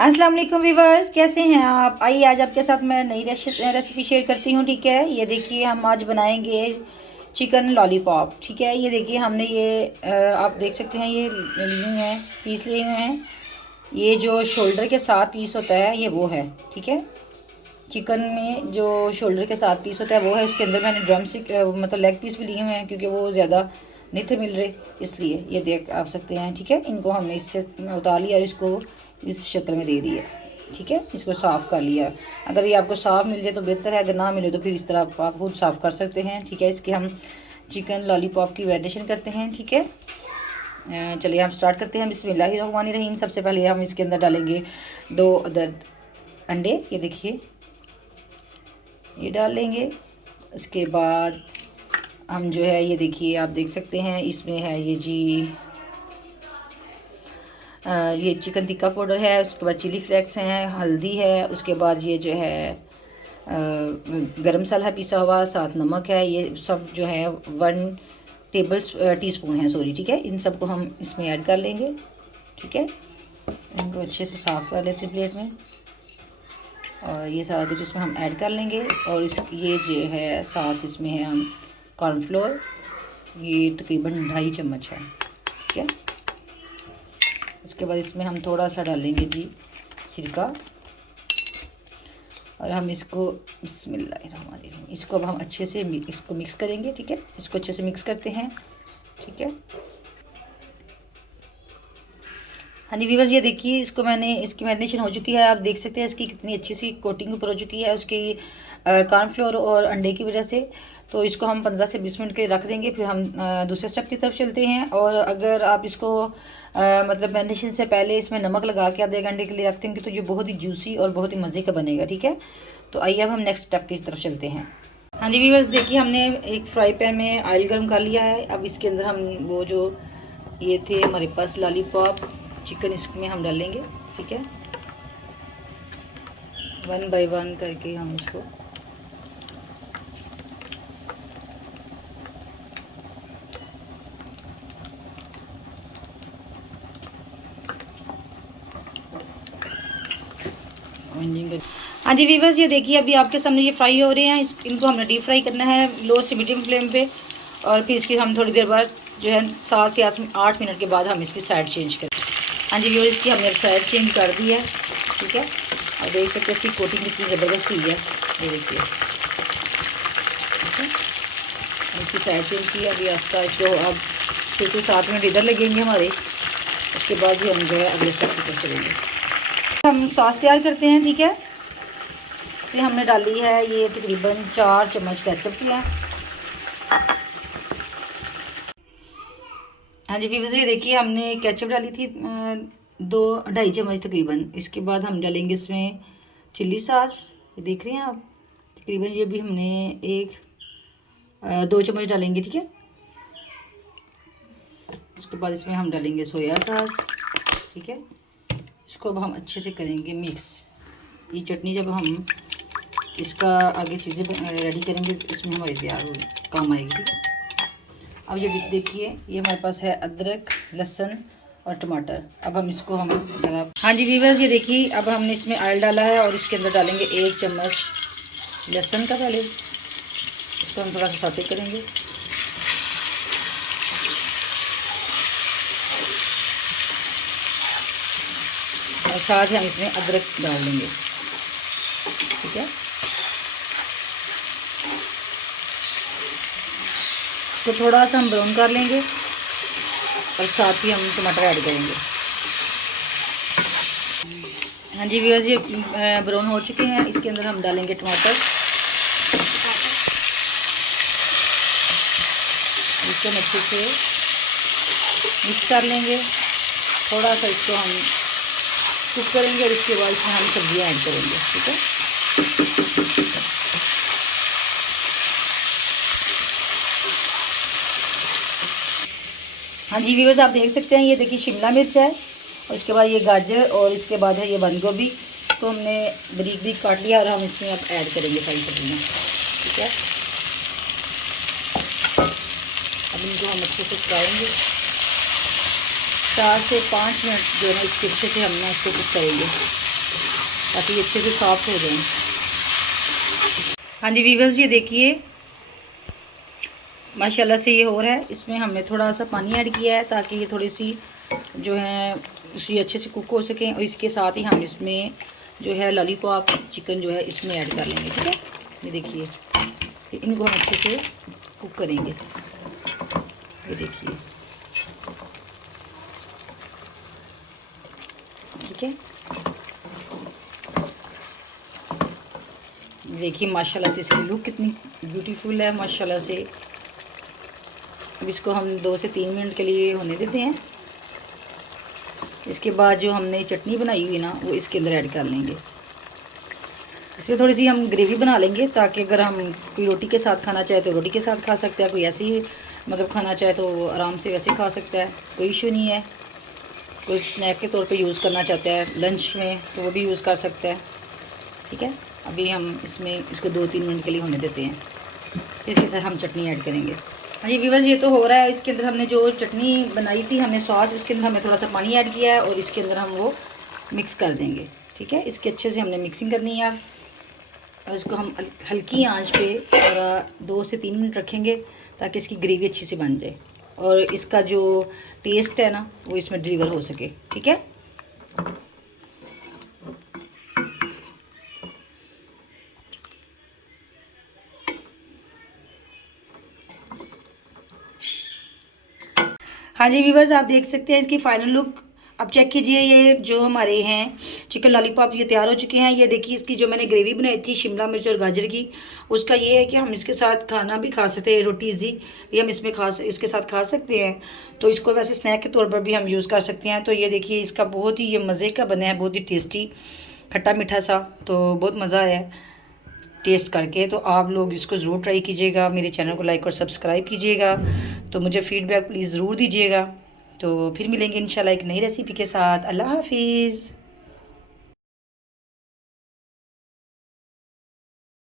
अस्सलाम वालेकुम व्यूवर्स, कैसे हैं आप। आइए आज आपके साथ मैं नई रेसिपी शेयर करती हूँ। ठीक है, ये देखिए हम आज बनाएंगे चिकन लॉलीपॉप। ठीक है, ये देखिए हमने ये आप देख सकते हैं ये लिए हुए हैं, पीस लिए हुए हैं। ये जो शोल्डर के साथ पीस होता है ये वो है। ठीक है, चिकन में जो शोल्डर के साथ पीस होता है वो है। उसके अंदर मैंने ड्रम स्टिक मतलब लेग पीस भी लिए हुए हैं, क्योंकि वो ज़्यादा नहीं थे मिल रहे, इसलिए ये देख आप सकते हैं। ठीक है, इनको हमने इससे उतार लिया और इसको इस शक्ल में दे दिया। ठीक है, इसको साफ़ कर लिया। अगर ये आपको साफ़ मिल जाए तो बेहतर है, अगर ना मिले तो फिर इस तरह आप खुद साफ़ कर सकते हैं। ठीक है, इसके हम चिकन लॉलीपॉप की वेरिएशन करते हैं। ठीक है, चलिए हम स्टार्ट करते हैं। बिस्मिल्लाहिर्रहमानिर्रहीम। सबसे पहले हम इसके अंदर डालेंगे 2 अदद अंडे। ये देखिए ये डाल लेंगे। उसके बाद हम जो है ये देखिए आप देख सकते हैं इसमें है ये जी ये चिकन टिक्का पाउडर है। उसके बाद चिली फ्लेक्स हैं, हल्दी है। उसके बाद ये जो है गरम मसाला पिसा हुआ, साथ नमक है। ये सब जो है 1 टीस्पून है, सॉरी। ठीक है, इन सब को हम इसमें ऐड कर लेंगे। ठीक है, इनको अच्छे से साफ़ कर लेते हैं प्लेट में, और ये सारा कुछ इसमें हम ऐड कर लेंगे। और इस ये जो है साथ इसमें है हम कॉर्नफ्लोर, ये तकरीबन 2.5 चम्मच है। ठीक है, उसके बाद इसमें हम थोड़ा सा डालेंगे जी सिरका, और हम इसको बिस्मिल्लाहिर्रहमानिर्रहीम इसको अब हम अच्छे से इसको मिक्स करेंगे। ठीक है, इसको अच्छे से मिक्स करते हैं। ठीक है, हाँ जी व्यूअर्स, ये देखिए इसको मैंने इसकी मैरिनेशन हो चुकी है। आप देख सकते हैं इसकी कितनी अच्छी सी कोटिंग ऊपर हो चुकी है उसकी कॉर्नफ्लोर और अंडे की वजह से। तो इसको हम 15 से 20 मिनट के लिए रख देंगे, फिर हम दूसरे स्टेप की तरफ चलते हैं। और अगर आप इसको मतलब मैरिनेशन से पहले इसमें नमक लगा के आधे घंटे के लिए रख देंगे तो ये बहुत ही जूसी और बहुत ही मज़े का बनेगा। ठीक है, तो आइए अब हम नेक्स्ट स्टेप की तरफ चलते हैं। हाँ जी व्यूअर्स, देखिए हमने एक फ्राई पैन में ऑयल गर्म कर लिया है। अब इसके अंदर हम वो जो ये थे हमारे पास लॉलीपॉप चिकन, इसमें हम डालेंगे। ठीक है, 1 बाय 1 करके हम इसको हाँ जी वीवर्स, ये देखिए अभी आपके सामने ये फ्राई हो रहे हैं। इनको हमने डीप फ्राई करना है लो से मीडियम फ्लेम पे, और फिर इसकी हम थोड़ी देर बाद जो है 7 से 8 मिनट के बाद हम इसकी साइड चेंज करें। हाँ जी व्यूअर्स, इसकी हमने साइड चेंज कर दी है। ठीक है, और देख सकते हैं इसकी कोटिंग कितनी ज़बरदस्त हुई है, ये देखिए। ठीक है, इसकी साइड चेंज की। अभी आपका इसको अब 6 से 7 मिनट इधर लगेंगे हमारे, उसके बाद ही हम जो है अगले स्टेप की तरफ करेंगे। हम सॉस तैयार करते हैं। ठीक है, इसमें हमने डाली है ये तकरीबन 4 चम्मच केचप की है। हाँ जी व्यूअर्स, ये देखिए हमने केचप डाली थी 2-2.5 चम्मच तकरीबन। इसके बाद हम डालेंगे इसमें चिल्ली सॉस, ये देख रहे हैं आप, तकरीबन ये भी हमने 2 चम्मच डालेंगे। ठीक है, उसके बाद इसमें हम डालेंगे सोया सॉस। ठीक है, इसको अब हम अच्छे से करेंगे मिक्स। ये चटनी जब हम इसका आगे चीज़ें रेडी करेंगे तो इसमें हमारी तैयार हो काम आएगी। ठीक है, अब ये देखिए ये हमारे पास है अदरक, लहसुन और टमाटर। अब हम इसको हम हाँ जी व्यूअर्स, ये देखिए अब हमने इसमें ऑयल डाला है और इसके अंदर डालेंगे 1 चम्मच लहसुन का। पहले इसको हम थोड़ा सा सौते करेंगे। और साथ ही हम इसमें अदरक डाल देंगे। ठीक है, इसको थोड़ा सा हम ब्राउन कर लेंगे और साथ ही हम टमाटर ऐड करेंगे। हाँ जी व्यूअर्स, ये ब्राउन हो चुके हैं। इसके अंदर हम डालेंगे टमाटर, इसको हम अच्छे से मिक्स कर लेंगे। थोड़ा सा इसको हम कुक करेंगे और इसके बाद इसमें हम सब्जियाँ ऐड करेंगे। ठीक है, हाँ जी व्यूअर्स, आप देख सकते हैं ये देखिए शिमला मिर्च है, और इसके बाद ये गाजर, और इसके बाद है ये बंद गोभी को हमने बारीक बारीक काट लिया, और हम इसमें अब ऐड करेंगे सारी सब्जियाँ। ठीक है, अब इनको हम अच्छे से पकाएंगे। 4 से 5 मिनट जो है इसके अच्छे से हम ना इसको कुक करेंगे। ताकि अच्छे से सॉफ्ट हो जाए। हाँ जी वीवर्स, ये देखिए माशाल्लाह से ये हो रहा है। इसमें हमने थोड़ा सा पानी ऐड किया है ताकि ये थोड़ी सी जो है ये अच्छे से कुक हो सकें। और इसके साथ ही हम इसमें जो है लॉलीपॉप चिकन जो है इसमें ऐड कर लेंगे। ठीक है, ये देखिए इनको हम अच्छे से कुक करेंगे। ये देखिए, ठीक है, देखिए माशाल्लाह से इसकी लुक कितनी ब्यूटीफुल है माशाल्लाह से। अब इसको हम 2 से 3 मिनट के लिए होने देते हैं। इसके बाद जो हमने चटनी बनाई हुई ना वो इसके अंदर ऐड कर लेंगे। इसमें थोड़ी सी हम ग्रेवी बना लेंगे ताकि अगर हम कोई रोटी के साथ खाना चाहे तो रोटी के साथ खा सकते हैं, कोई ऐसे ही मतलब खाना चाहे तो आराम से वैसे खा सकता है, कोई इशू नहीं है। कोई स्नैक के तौर पे यूज़ करना चाहता है लंच में तो वो भी यूज़ कर सकता है। ठीक है, अभी हम इसमें इसको 2-3 मिनट के लिए होने देते हैं। इसके अंदर हम चटनी ऐड करेंगे। हाँ जी व्यूअर्स, ये तो हो रहा है। इसके अंदर हमने जो चटनी बनाई थी हमने सॉस, उसके अंदर हमने थोड़ा सा पानी ऐड किया है और इसके अंदर हम वो मिक्स कर देंगे। ठीक है, इसके अच्छे से हमने मिक्सिंग करनी है और इसको हम हल्की आंच पे और 2 से 3 मिनट रखेंगे ताकि इसकी ग्रेवी अच्छी से बन जाए और इसका जो टेस्ट है ना वो इसमें डिलीवर हो सके। ठीक है, हाँ जी व्यूवर्स, आप देख सकते हैं इसकी फाइनल लुक। अब चेक कीजिए, ये जो हमारे हैं चिकन लॉलीपॉप ये तैयार हो चुके हैं। ये देखिए इसकी जो मैंने ग्रेवी बनाई थी शिमला मिर्च और गाजर की, उसका ये है कि हम इसके साथ खाना भी खा सकते हैं। रोटीज़ ही ये हम इसके साथ खा सकते हैं। तो इसको वैसे स्नैक के तौर पर भी हम यूज़ कर सकते हैं। तो ये देखिए इसका बहुत ही ये मज़े का बना है, बहुत ही टेस्टी खट्टा मीठा सा, तो बहुत मज़ा आया है टेस्ट करके। तो आप लोग इसको ज़रूर ट्राई कीजिएगा। मेरे चैनल को लाइक और सब्सक्राइब कीजिएगा। तो मुझे फ़ीडबैक प्लीज़ ज़रूर दीजिएगा। तो फिर मिलेंगे इंशाल्लाह एक नई रेसिपी के साथ। अल्लाह हाफिज़।